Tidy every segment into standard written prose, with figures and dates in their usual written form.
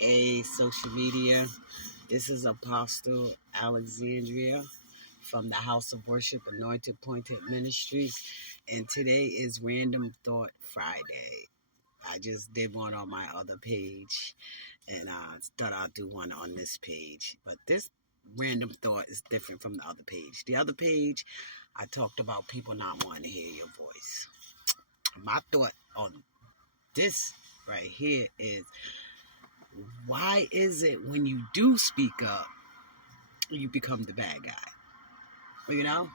aka social media. This is Apostle Alexandria from the House of Worship Anointed Pointed Ministries, and today is Random Thought Friday. I just did one on my other page, and I thought I'd do one on this page. But this random thought is different from the other page. The other page, I talked about people not wanting to hear your voice. My thought on this right here is, why is it when you do speak up, you become the bad guy? You know?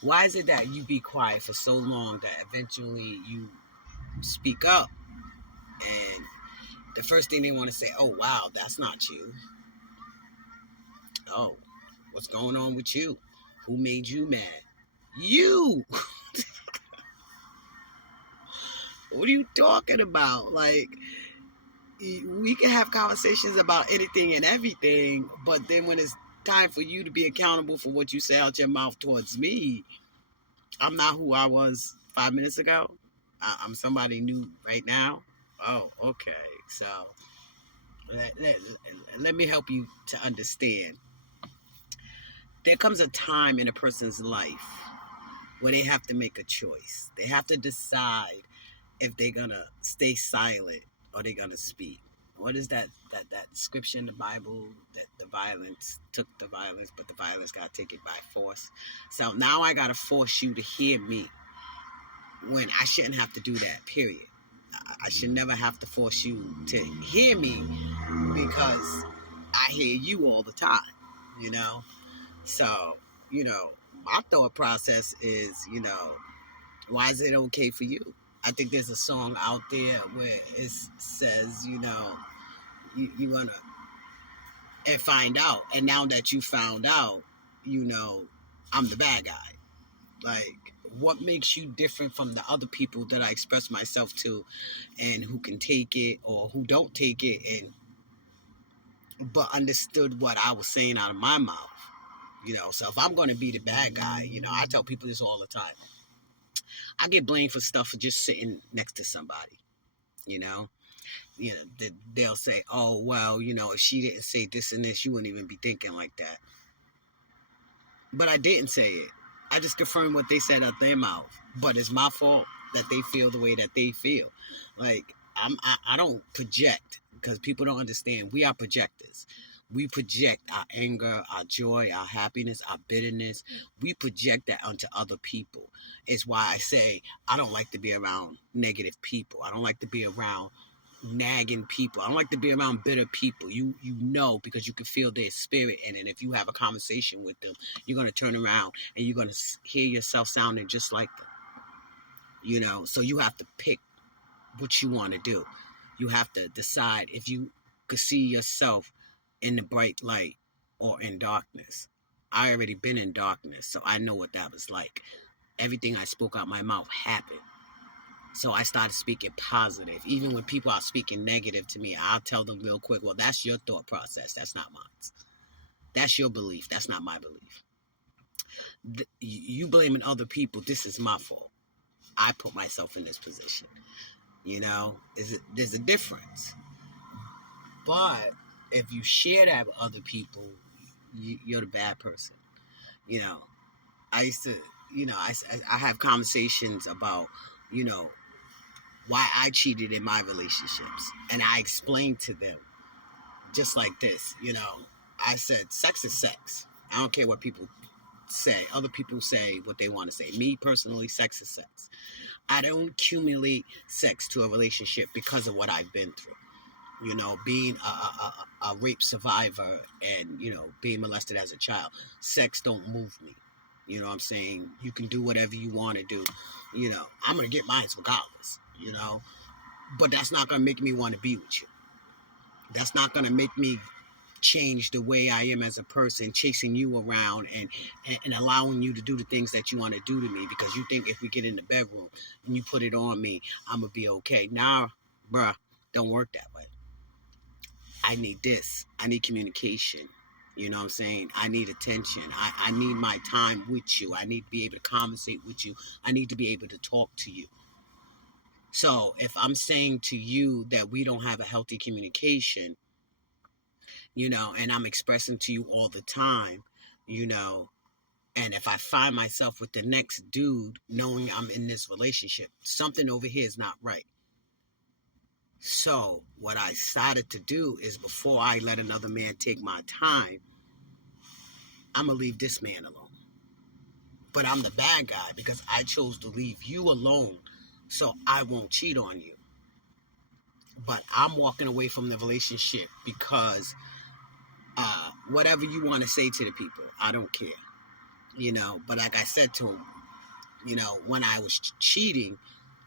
Why is it that you be quiet for so long that eventually you speak up and the first thing they want to say, oh, wow, that's not you. Oh, what's going on with you? Who made you mad? You! What are you talking about? Like, we can have conversations about anything and everything, but then when it's time for you to be accountable for what you say out your mouth towards me, I'm not who I was 5 minutes ago. I'm somebody new right now. Oh, okay. So let me help you to understand. There comes a time in a person's life where they have to make a choice. They have to decide if they're gonna stay silent or they're gonna speak. What is that scripture in the Bible that the violence took the violence, but the violence got taken by force? So now I gotta force you to hear me when I shouldn't have to do that, period. I should never have to force you to hear me because I hear you all the time, you know? So, my thought process is, why is it okay for you? I think there's a song out there where it says, you want to and find out. And now that you found out, I'm the bad guy. Like, what makes you different from the other people that I express myself to and who can take it or who don't take it but understood what I was saying out of my mouth? So if I'm going to be the bad guy, I tell people this all the time. I get blamed for stuff for just sitting next to somebody, you know? They'll say, oh, well, if she didn't say this and this, you wouldn't even be thinking like that. But I didn't say it. I just confirmed what they said out their mouth. But it's my fault that they feel the way that they feel. Like, I don't project, because people don't understand. We are projectors. We project our anger, our joy, our happiness, our bitterness. We project that onto other people. It's why I say I don't like to be around negative people. I don't like to be around nagging people. I don't like to be around bitter people. You know, because you can feel their spirit, and then if you have a conversation with them, you're going to turn around and you're going to hear yourself sounding just like them. So you have to pick what you want to do. You have to decide if you could see yourself in the bright light or in darkness. I already been in darkness, so I know what that was like. Everything I spoke out my mouth happened. So I started speaking positive. Even when people are speaking negative to me, I'll tell them real quick, well, that's your thought process. That's not mine. That's your belief. That's not my belief. You blaming other people, this is my fault. I put myself in this position. There's a difference. But if you share that with other people, you're the bad person. I used to, I have conversations about, why I cheated in my relationships. And I explained to them just like this, I said, sex is sex. I don't care what people say. Other people say what they want to say. Me, personally, sex is sex. I don't accumulate sex to a relationship because of what I've been through. Being a rape survivor and, being molested as a child. Sex don't move me. You know what I'm saying? You can do whatever you want to do. I'm going to get mine regardless, But that's not going to make me want to be with you. That's not going to make me change the way I am as a person, chasing you around and allowing you to do the things that you want to do to me because you think if we get in the bedroom and you put it on me, I'm going to be okay. Nah, bruh, don't work that way. I need this. I need communication. You know what I'm saying? I need attention. I need my time with you. I need to be able to conversate with you. I need to be able to talk to you. So if I'm saying to you that we don't have a healthy communication, and I'm expressing to you all the time, you know, and if I find myself with the next dude knowing I'm in this relationship, something over here is not right. So what I decided to do is, before I let another man take my time, I'm going to leave this man alone. But I'm the bad guy because I chose to leave you alone so I won't cheat on you. But I'm walking away from the relationship because whatever you want to say to the people, I don't care. But like I said to him, when I was cheating,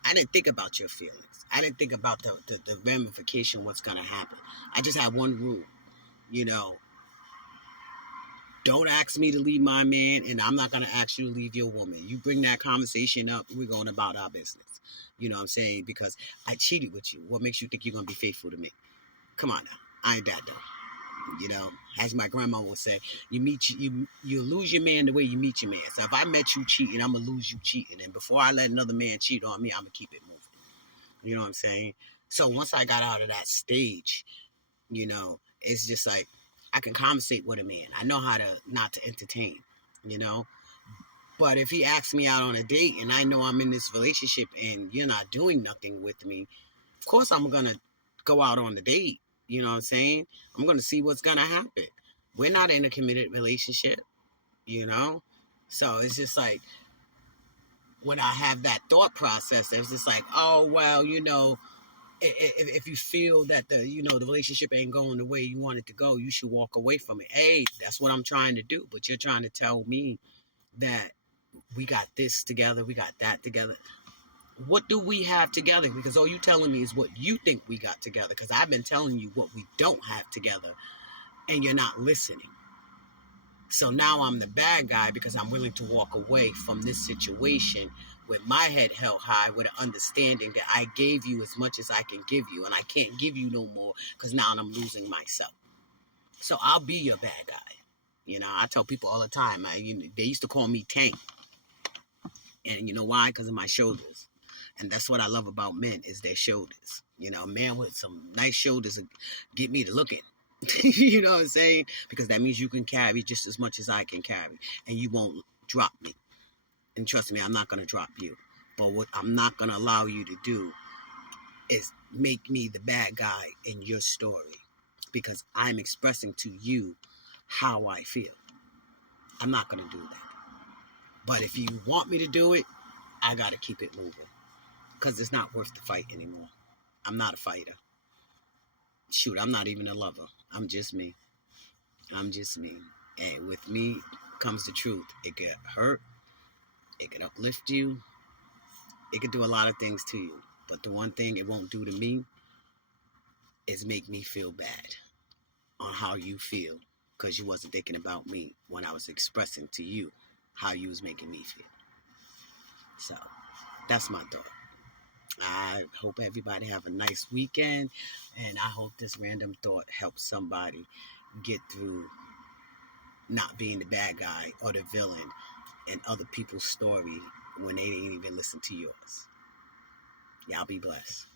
I didn't think about your feelings. I didn't think about the ramification, what's going to happen. I just had one rule, don't ask me to leave my man, and I'm not going to ask you to leave your woman. You bring that conversation up, we're going about our business. You know what I'm saying? Because I cheated with you. What makes you think you're going to be faithful to me? Come on now. I ain't that dumb. As my grandma would say, you lose your man the way you meet your man. So if I met you cheating, I'm going to lose you cheating. And before I let another man cheat on me, I'm going to keep it moving. You know what I'm saying? So once I got out of that stage, it's just like, I can conversate with a man. I know how to not to entertain, But if he asks me out on a date and I know I'm in this relationship and you're not doing nothing with me, of course I'm going to go out on the date. You know what I'm saying? I'm going to see what's going to happen. We're not in a committed relationship, So it's just like, when I have that thought process, it's just like, oh, well, if you feel that the relationship ain't going the way you want it to go, you should walk away from it. Hey, that's what I'm trying to do. But you're trying to tell me that we got this together, we got that together. What do we have together? Because all you telling me is what you think we got together. Because I've been telling you what we don't have together, and you're not listening. So now I'm the bad guy because I'm willing to walk away from this situation with my head held high, with an understanding that I gave you as much as I can give you, and I can't give you no more because now I'm losing myself. So I'll be your bad guy. I tell people all the time, they used to call me Tank. And you know why? Because of my shoulders. And that's what I love about men, is their shoulders. A man with some nice shoulders get me to looking. You know what I'm saying? Because that means you can carry just as much as I can carry. And you won't drop me. And trust me, I'm not going to drop you. But what I'm not going to allow you to do is make me the bad guy in your story. Because I'm expressing to you how I feel. I'm not going to do that. But if you want me to do it, I got to keep it moving. Because it's not worth the fight anymore. I'm not a fighter. Shoot, I'm not even a lover. I'm just me. I'm just me. And with me comes the truth. It could hurt. It could uplift you. It could do a lot of things to you. But the one thing it won't do to me is make me feel bad on how you feel. Because you wasn't thinking about me when I was expressing to you how you was making me feel. So, that's my thought. I hope everybody have a nice weekend, and I hope this random thought helps somebody get through not being the bad guy or the villain in other people's story when they didn't even listen to yours. Y'all be blessed.